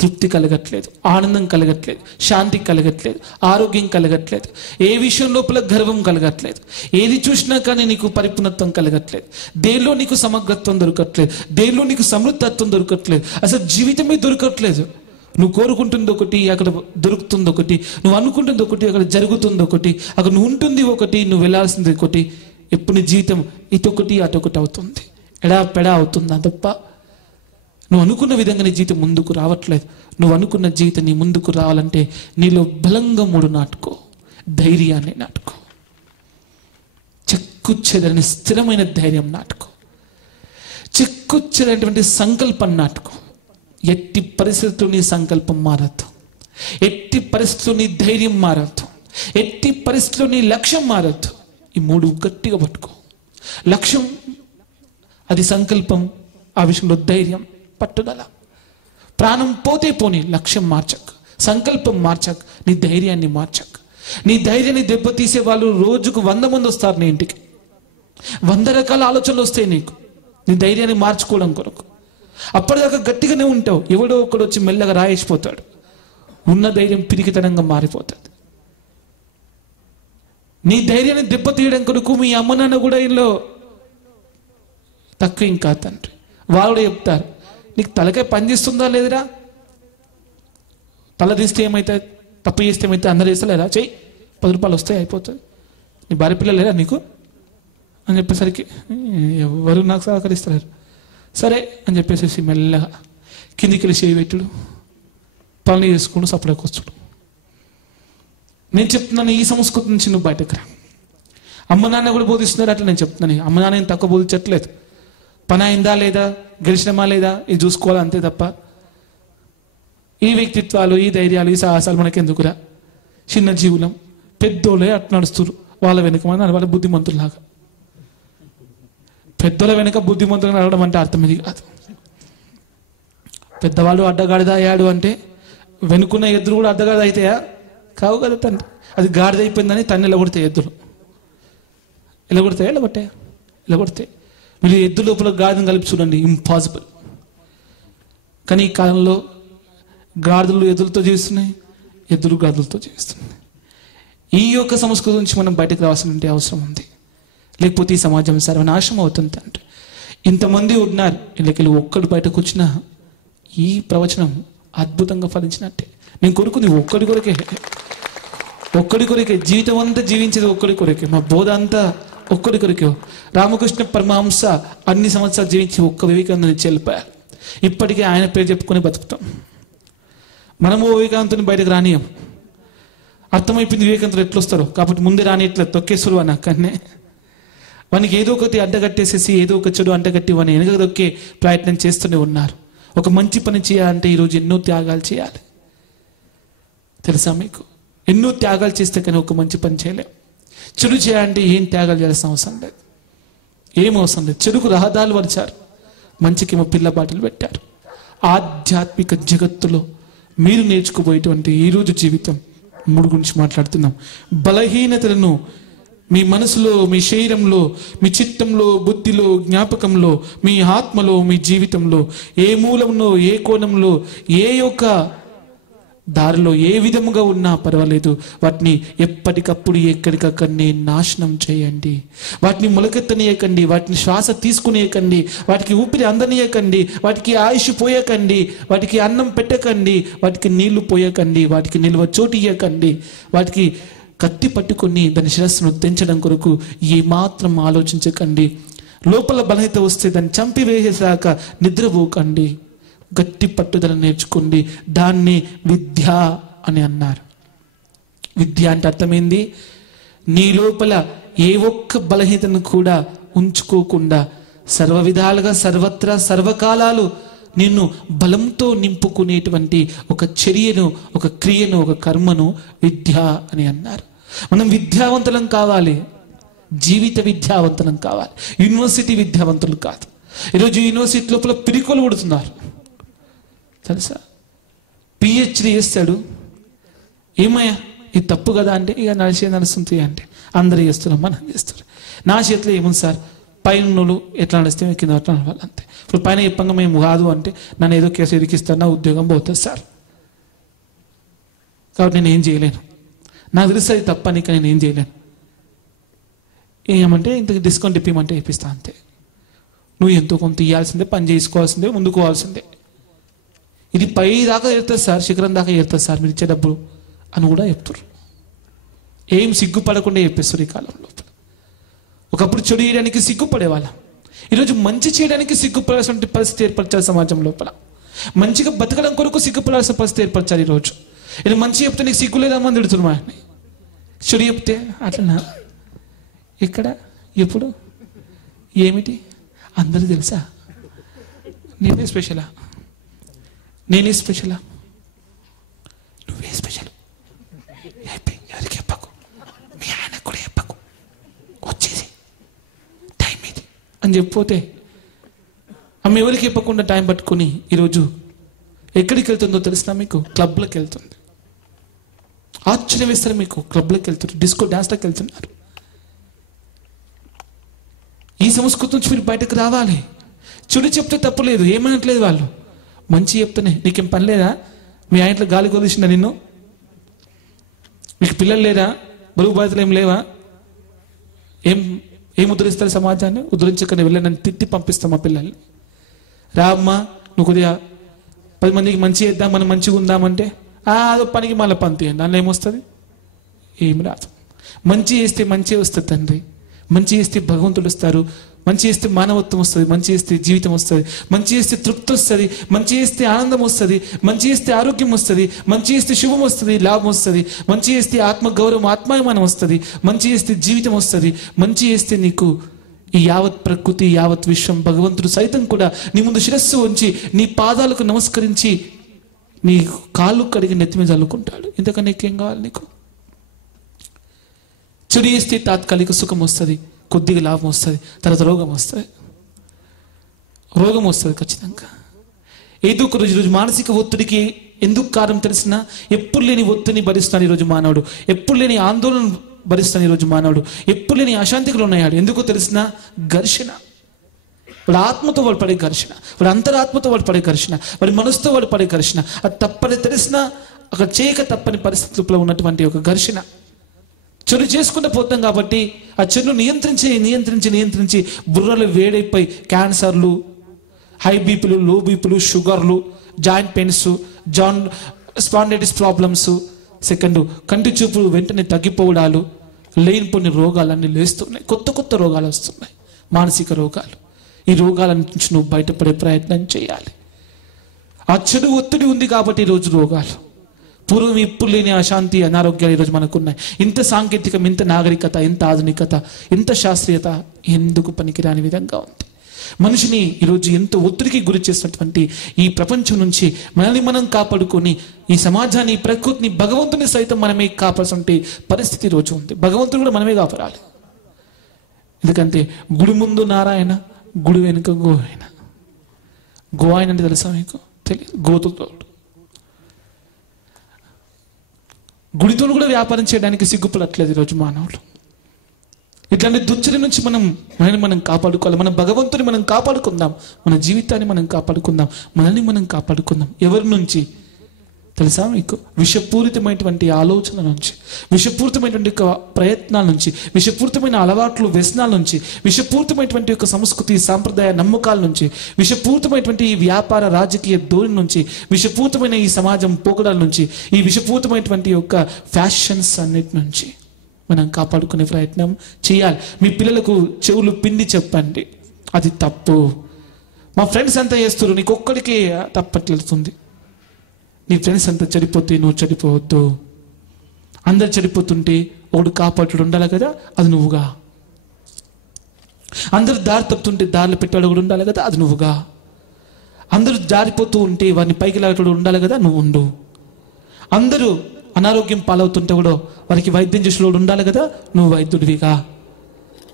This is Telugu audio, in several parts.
తృప్తి కలగట్లేదు, ఆనందం కలగట్లేదు, శాంతి కలగట్లేదు, ఆరోగ్యం కలగట్లేదు, ఏ విషయం లోపల గర్వం కలగట్లేదు, ఏది చూసినా కానీ నీకు పరిపూర్ణత్వం కలగట్లేదు, దేనిలో నీకు సమగ్రత్వం దొరకట్లేదు, దేనిలో నీకు సమృద్ధత్వం దొరకట్లేదు, అసలు జీవితమే దొరకట్లేదు. నువ్వు కోరుకుంటుంది ఒకటి, అక్కడ దొరుకుతుంది ఒకటి, నువ్వు అనుకుంటుంది ఒకటి, అక్కడ జరుగుతుంది ఒకటి, అక్కడ నువ్వు ఉంటుంది ఒకటి, నువ్వు వెళ్ళాల్సింది ఒకటి. ఎప్పుడు నీ జీవితం ఇటొకటి అటొకటి అవుతుంది, ఎడా పెడా అవుతుందా తప్ప నువ్వు అనుకున్న విధంగా నీ జీవితం ముందుకు రావట్లేదు. నువ్వు అనుకున్న జీవితం నీ ముందుకు రావాలంటే నీలో బలంగా మూడు నాటుకో, ధైర్యాన్ని నాటుకో, చెక్కుచ్చేదని స్థిరమైన ధైర్యం నాటుకో, చెక్కుచ్చేటటువంటి సంకల్పం నాటుకో. ఎట్టి పరిస్థితుల్లో నీ సంకల్పం మారద్దు, ఎట్టి పరిస్థితుల్లో నీ ధైర్యం మారద్దు, ఎట్టి పరిస్థితుల్లో నీ లక్ష్యం మారద్దు. ఈ మూడు గట్టిగా పట్టుకో. లక్ష్యం అది సంకల్పం, ఆ విషయంలో ధైర్యం, పట్టుదల. ప్రాణం పోతే పోనీ, లక్ష్యం మార్చక్, సంకల్పం మార్చక్, నీ ధైర్యాన్ని మార్చక్. నీ ధైర్యాన్ని దెబ్బతీసే వాళ్ళు రోజుకు 100 మంది వస్తారు నీ ఇంటికి. 100 రకాల ఆలోచనలు వస్తాయి నీకు, నీ ధైర్యాన్ని మార్చుకోవడం కొరకు. అప్పటిదాకా గట్టిగానే ఉంటావు, ఎవడో ఒకడు వచ్చి మెల్లగా రాయేసిపోతాడు, ఉన్న ధైర్యం పిరికితనంగా మారిపోతుంది. నీ ధైర్యాన్ని దెబ్బతీయడం కొరకు మీ అమ్మ నాన్న కూడా ఇంట్లో తక్కువ ఇంకా తండ్రి వాళ్ళు చెప్తారు, నీకు తలకాయ పనిచేస్తుందా లేదురా, తల తీస్తే ఏమైతే, తప్పు చేస్తే ఏమైతే, అందరూ చేస్తలేరా, చెయ్యి 10 రూపాయలు వస్తాయి అయిపోతుంది, నీ భార్య పిల్లలు లేరా నీకు అని చెప్పేసరికి ఎవరు నాకు సహకరిస్తారు, సరే అని చెప్పేసి మెల్లగా కిందికి వెళ్ళి చేయి పెట్టుడు, పనులు చేసుకుంటూ సపరేట్గా వచ్చుడు. నేను చెప్తున్నాను, ఈ సంస్కృతి నుంచి నువ్వు బయటకు రా. అమ్మ నాన్న కూడా బోధిస్తున్నారు అట్లా. నేను చెప్తున్నాను, అమ్మ నాన్న నేను తక్కువ బోధించట్లేదు. పని అయిందా లేదా, గెలిచినమా లేదా, ఇది చూసుకోవాలి అంతే తప్ప ఈ వ్యక్తిత్వాలు, ఈ ధైర్యాలు, ఈ సాహసాలు మనకెందుకురా. చిన్న జీవులం, పెద్దోళ్ళే అట్లా నడుస్తున్నారు, వాళ్ళ వెనుక మన వాళ్ళ బుద్ధిమంతులాగా. పెద్దోళ్ళ వెనుక బుద్ధిమంతులు నడవడం అంటే అర్థం ఇది కాదు. పెద్దవాళ్ళు అడ్డగాడిద అయ్యాడు అంటే వెనుకున్న ఎద్దులు కూడా అడ్డగాడిద అయితాయా? కావు కదా తండ్రి. అది గాడిద అయిపోయిందని తన్ని ఎలగొడతాయి ఎద్దులు. ఎలగొడతాయా? ఎలగొట్టాయా? ఎలగొడతాయి. మీరు ఎద్దు లోపల గాడిదను కలిపి చూడండి, ఇంపాసిబుల్. కానీ ఈ కాలంలో గాడిదలు ఎద్దులతో జీవిస్తున్నాయి, ఎద్దులు గాడిదలతో జీవిస్తున్నాయి. ఈ యొక్క సంస్కృతి నుంచి మనం బయటకు రావాల్సిన అవసరం ఉంది, లేకపోతే ఈ సమాజం సర్వనాశనం అవుతుంది తండ్రి. ఇంతమంది ఉన్నారు, ఇళ్ళకెళ్ళి ఒక్కడు బయటకు వచ్చినా ఈ ప్రవచనం అద్భుతంగా ఫలించినట్టే. నేను కొరుకుంది ఒక్కడి కొరకే, ఒక్కడి కొరకే. జీవితం అంతా జీవించేది ఒక్కడి కొరకే. మా బోధ అంతా ఒక్కడి కొరకే. రామకృష్ణ పరమహంస అన్ని సంవత్సరాలు జీవించి ఒక్క వివేకానందని చెల్లిపోయారు. ఇప్పటికీ ఆయన పేరు చెప్పుకొని బతుకుతాం. మనము వివేకానంతుని బయటకు రానియం. అర్థమైపోయింది వివేకానంతుడు ఎట్లా వస్తారో, కాబట్టి ముందే రాని ఇట్లా తొక్కేస్తారు అని అక్కడనే. వానికి ఏదో ఒకటి అడ్డగట్టేసేసి, ఏదో ఒక చెడు అడ్డగట్టి వాడిని వెనక దొక్కే ప్రయత్నం చేస్తూనే ఉన్నారు. ఒక మంచి పని చేయాలంటే ఈరోజు ఎన్నో త్యాగాలు చేయాలి, తెలుసా మీకు? ఎన్నో త్యాగాలు చేస్తే కానీ ఒక మంచి పని చేయలేం. చెడు చేయాలంటే ఏం త్యాగాలు చేయాల్సిన అవసరం లేదు, ఏం అవసరం లేదు. చెడుకు రహదారులు వరిచారు, మంచికేమో పిల్ల బాటలు పెట్టారు. ఆధ్యాత్మిక జగత్తులో మీరు నేర్చుకోబోయేటువంటి ఈరోజు జీవితం 3 గురించి మాట్లాడుతున్నాం. బలహీనతలను మీ మనసులో, మీ శరీరంలో, మీ చిత్తంలో, బుద్ధిలో, జ్ఞాపకంలో, మీ ఆత్మలో, మీ జీవితంలో, ఏ మూలంలో, ఏ కోణంలో, ఏ యొక్క దారిలో ఏ విధముగా ఉన్నా పర్వాలేదు, వాటిని ఎప్పటికప్పుడు ఎక్కడికక్కడనే నాశనం చేయండి. వాటిని మొలకెత్తనీయకండి, వాటిని శ్వాస తీసుకునేయకండి, వాటికి ఊపిరి అందనీయకండి, వాటికి ఆయుష్ పోయకండి, వాటికి అన్నం పెట్టకండి, వాటికి నీళ్లు పోయకండి, వాటికి నిల్వ చోటు ఇయ్యకండి. వాటికి కత్తి పట్టుకొని దాని శిరస్సును తెంచడం కొరకు ఏమాత్రం ఆలోచించకండి. లోపల బలహీనత వస్తే దాన్ని చంపివేసేసాక నిద్రపోకండి. గట్టి పట్టుదల నేర్చుకోండి. దాన్ని విద్య అని అన్నారు. విద్య అంటే అర్థమైంది, నీ లోపల ఏ ఒక్క బలహీనతను కూడా ఉంచుకోకుండా సర్వ విధాలుగా సర్వత్రా సర్వకాలాలు నిన్ను బలంతో నింపుకునేటువంటి ఒక చర్యను, ఒక క్రియను, ఒక కర్మను విద్య అని అన్నారు. మనం విద్యావంతులం కావాలి, జీవిత విద్యావంతులం కావాలి, యూనివర్సిటీ విద్యావంతులు కాదు. ఈరోజు యూనివర్సిటీ లోపల పిరికోలు కొడుతున్నారు తెలుసా. పిహెచ్డి చేస్తాడు, ఏమయ్యా ఇది తప్పు కదా అంటే ఇక నడుస్తుంది అంటే అందరూ చేస్తున్నాం, మనం చేస్తారు. నా చేతిలో ఏముంది సార్, పైన ఎట్లా నడిస్తే కింద అట్లా నడవాలి అంతే. ఇప్పుడు పైన చెప్పంగా మేము కాదు అంటే నన్ను ఏదో కేసు ఇరికిస్తాను, నా ఉద్యోగం పోతుంది సార్. కాబట్టి నేను ఏం చేయలేను, నాకు తెలిసి అది తప్పని, కానీ నేను ఏం చేయలేను. ఏమంటే ఇంత డిస్కౌంట్ ఇప్పిమంటే ఇప్పిస్తా అంతే. నువ్వు ఎంతో కొంత ఇవ్వాల్సిందే, పని చేసుకోవాల్సిందే, ముందుకు పోవాల్సిందే. ఇది పై దాకా ఏరుతుంది సార్, శిఖరం దాకా ఏరుతుంది సార్ మీరు ఇచ్చే డబ్బులు అని కూడా చెప్తారు. ఏం సిగ్గుపడకుండా చెప్పేస్తారు ఈ కాలంలో. ఒకప్పుడు చెడు చేయడానికి సిగ్గుపడేవాళ్ళం, ఈరోజు మంచి చేయడానికి సిగ్గుపడాల్సిన పరిస్థితి ఏర్పరచాలి సమాజం లోపల. మంచిగా బతకడం కొరకు సిగ్గుపడాల్సిన పరిస్థితి ఏర్పరచాలి. ఈరోజు ఇలా మంచి చెప్తే నీకు సిగ్గు లేదమ్మని తిడుతున్నా, చెడు చెప్తే అట్లా ఎక్కడ ఎప్పుడు ఏమిటి అందరూ తెలుసా, నేనే స్పెషలా, నేనే స్పెషలా, నువ్వే స్పెషల్, ఎవరికి చెప్పకు, మీ ఆయనకు కూడా చెప్పకు, వచ్చేసి టైం ఇది అని చెప్పిపోతే ఆమె ఎవరికి చెప్పకుండా టైం పట్టుకుని ఈరోజు ఎక్కడికి వెళ్తుందో తెలిసినా మీకు, క్లబ్లకు వెళ్తుంది. ఆశ్చర్యం వేస్తారు మీకు, క్లబ్లకు వెళ్తున్నారు, డిస్కో డాన్స్లకు వెళ్తున్నారు. ఈ సంస్కృతి నుంచి మీరు బయటకు రావాలి. చెడు చెప్తే తప్పులేదు, ఏమనట్లేదు వాళ్ళు, మంచి చెప్తేనే. నీకేం పని లేదా, మీ ఆయనలో గాలి కొలిసిందా నిన్ను, మీకు పిల్లలు లేరా, బరువు బాధ్యతలు ఏం లేవా, ఏం ఉద్ధరిస్తారు సమాజాన్ని, ఉద్ధరించకనే వెళ్ళి నన్ను తిట్టి పంపిస్తాం మా పిల్లల్ని. రా అమ్మా నువ్వు కొద్దిగా 10 మందికి మంచి చేద్దాం, మనం మంచిగా ఉందామంటే అదో పనికి మళ్ళీ పంతి, దానిలో ఏమొస్తుంది, ఏమి రాదు. మంచి చేస్తే మంచి వస్తుంది తండ్రి, మంచి చేస్తే భగవంతుడు వస్తారు, మంచి చేస్తే మానవత్వం వస్తుంది, మంచి చేస్తే జీవితం వస్తుంది, మంచి చేస్తే తృప్తి వస్తుంది, మంచి చేస్తే ఆనందం వస్తుంది, మంచి చేస్తే ఆరోగ్యం వస్తుంది, మంచి చేస్తే శుభం వస్తుంది, లాభం వస్తుంది, మంచి చేస్తే ఆత్మగౌరవం ఆత్మాభిమానం వస్తుంది, మంచి చేస్తే జీవితం వస్తుంది, మంచి చేస్తే నీకు ఈ యావత్ ప్రకృతి యావత్ విశ్వం భగవంతుడు సైతం కూడా నీ ముందు శిరస్సు ఉంచి నీ పాదాలకు నమస్కరించి నీ కాళ్ళు కడిగి నెత్తి మీద చల్లుకుంటాడు. ఇంతకన్నా నీకేం కావాలి నీకు? చెడు చేస్తే తాత్కాలిక సుఖం వస్తుంది, కొద్దిగా లాభం వస్తుంది, తర్వాత రోగం వస్తుంది, రోగం వస్తుంది ఖచ్చితంగా. ఏదో ఒక రోజు మానసిక ఒత్తిడికి ఎందుకు కారణం తెలిసినా, ఎప్పుడు లేని ఒత్తిడిని భరిస్తున్నాడు ఈరోజు మానవుడు, ఎప్పుడు లేని ఆందోళన భరిస్తాను ఈరోజు మానవుడు, ఎప్పుడు లేని అశాంతికి ఉన్నాడు. ఎందుకో తెలిసిన, ఘర్షణ. వాడు ఆత్మతో వాడు పడే ఘర్షణ, వాడు అంతరాత్మతో వాడు పడే ఘర్షణ, వాడి మనసుతో వాడు పడే ఘర్షణ. అది తప్పని తెలిసినా అక్కడ చేయక తప్పని పరిస్థితుల్లో ఉన్నటువంటి ఒక ఘర్షణ. చెడు చేసుకుంటూ పోతాం కాబట్టి ఆ చెడు నియంత్రించి బుర్రలు వేడైపోయి క్యాన్సర్లు, హై బీపీలు, లో బీపీలు, షుగర్లు, joint pains, spondylitis problems, second కంటి చూపులు వెంటనే తగ్గిపోవడాలు, లేనిపోని రోగాలన్నీ లేస్తున్నాయి, కొత్త కొత్త రోగాలు వస్తున్నాయి, మానసిక రోగాలు. ఈ రోగాల నుంచి నువ్వు బయటపడే ప్రయత్నం చేయాలి. ఆ చెడు ఒత్తిడి ఉంది కాబట్టి ఈరోజు రోగాలు. పూర్వం ఇప్పుడు లేని అశాంతి, అనారోగ్యాలు ఈరోజు మనకున్నాయి. ఇంత సాంకేతికం, ఇంత నాగరికత, ఇంత ఆధునికత, ఇంత శాస్త్రీయత ఎందుకు పనికిరాని విధంగా ఉంది. మనిషిని ఈరోజు ఎంతో ఒత్తిడికి గురి చేసినటువంటి ఈ ప్రపంచం నుంచి మనల్ని మనం కాపాడుకొని ఈ సమాజాన్ని, ప్రకృతిని, భగవంతుని సైతం మనమే కాపాల్సిన పరిస్థితి రోజు ఉంది. భగవంతుడు కూడా మనమే కాపాడాలి. ఎందుకంటే గుడి ముందు నారాయణ, గుడి వెనుక గోవాయన. గోవాయన అంటే తెలుసా మీకు? తెలియదు. గోతుతో గుడితో కూడా వ్యాపారం చేయడానికి సిగ్గుపడట్లేదు ఈరోజు మానవులు. ఇట్లాంటి దుచ్చరి నుంచి మనల్ని మనం కాపాడుకోవాలి. మన భగవంతుని మనం కాపాడుకుందాం, మన జీవితాన్ని మనం కాపాడుకుందాం, మనల్ని మనం కాపాడుకుందాం. ఎవరి నుంచి తెలుసా మీకు? విషపూరితమైనటువంటి ఆలోచన నుంచి, విషపూరితమైనటువంటి ప్రయత్నాల నుంచి, విషపూరితమైన అలవాట్లు, వ్యసనాల నుంచి, విషపూరితమైనటువంటి యొక్క సంస్కృతి, సాంప్రదాయ నమ్మకాల నుంచి, విషపూరితమైనటువంటి ఈ వ్యాపార రాజకీయ ధోరణి నుంచి, విషపూరితమైన ఈ సమాజం పోకడాల నుంచి, ఈ విషపూరితమైనటువంటి యొక్క ఫ్యాషన్స్ అన్నిటి నుంచి మనం కాపాడుకునే ప్రయత్నం చేయాలి. మీ పిల్లలకు చెవులు పిండి చెప్పండి, అది తప్పు. మా ఫ్రెండ్స్ అంతా చేస్తారు, నీకు ఒక్కడికి తప్పట్లుతుంది. నీ ఫ్రెండ్స్ అంతా చెడిపోతే నువ్వు చెడిపోవద్దు. అందరు చెడిపోతుంటే ఒకడు కాపాడు ఉండాలి కదా, అది నువ్వుగా. అందరు దారి తప్పుతుంటే దారిలో పెట్టాడు కూడా ఉండాలి కదా, అది నువ్వుగా. అందరూ జారిపోతూ ఉంటే వారిని పైకి లాగేటోడు ఉండాలి కదా, నువ్వు ఉండు. అందరూ అనారోగ్యం పాలవుతుంటే కూడా వారికి వైద్యం చేసేవాడు ఉండాలి కదా, నువ్వు వైద్యుడివిగా.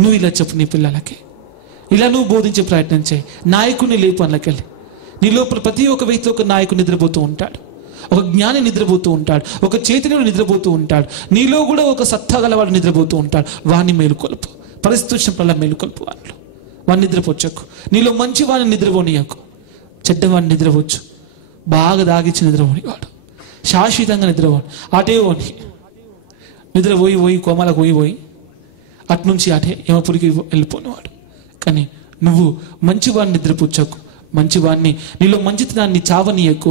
నువ్వు ఇలా చెప్పు నీ పిల్లలకి. ఇలా నువ్వు బోధించే ప్రయత్నం చేయి. నాయకుడిని లేపు అందులోకెళ్ళి. నీ లోపల ప్రతి ఒక్క వ్యక్తిలో ఒక నాయకుడు నిద్రపోతూ ఉంటాడు, ఒక జ్ఞాని నిద్రపోతూ ఉంటాడు, ఒక చైతన్యుడు నిద్రపోతూ ఉంటాడు. నీలో కూడా ఒక సత్తా గలవాడు నిద్రపోతూ ఉంటాడు. వాడిని మేలుకొలుపు. పరిస్థితి వచ్చినప్పుడల్లా మేలుకొలుపు. వాడిని నిద్రపోచ్చకు. నీలో మంచి వాడిని నిద్రపోనీయకు, చెడ్డవాడిని నిద్రపోవచ్చు. బాగా దాగిచ్చి నిద్రపోని వాడు శాశ్వతంగా నిద్రపోని. అటే పోని నిద్రపోయి కోమాలకు పోయి అట్నుంచి అటే యమపురికి వెళ్ళిపోనివాడు. కానీ నువ్వు మంచివాడిని నిద్రపుచ్చకు, మంచివాడిని, నీలో మంచితనాన్ని చావనీయకు.